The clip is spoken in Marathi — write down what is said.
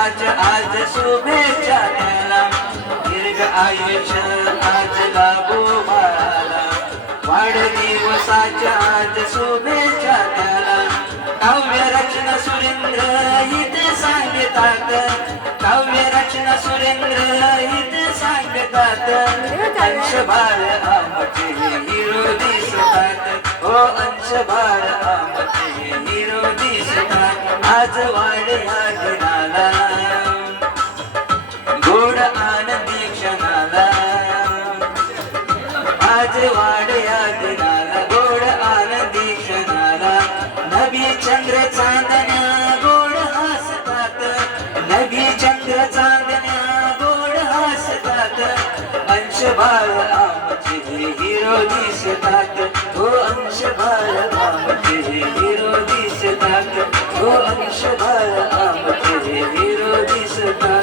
दिवसाच्या आज शुभेच्छा त्याला, दीर्घ आयुष्य आज लाभो बाळाला. वाढदिवसाच्या आज शुभेच्छा त्याला, काव्य रचना सुरेंद्र इथे सांगतात, काव्य रचना सुरेंद्र इथे सांगतात. अंश बाळ आमचे हिरो दिसतात, हो अंश बाळ आमचे हिरो दिसतात. आज वाढ ह्या दिनाला, गोड आनंदी क्षणाला, आज वाढ या दिनाला, गोड आनंदी क्षणाला. नवी चंद्र चांदण्या गोड हसतात, नवी चंद्र चांदण्या गोड हसतात. अंश बाळ आमचे हिरो दिसतात, हो अंश बाळ आमचे हिरो दिसतात, हो अंश बाळ आमचे हिरो दिसतात.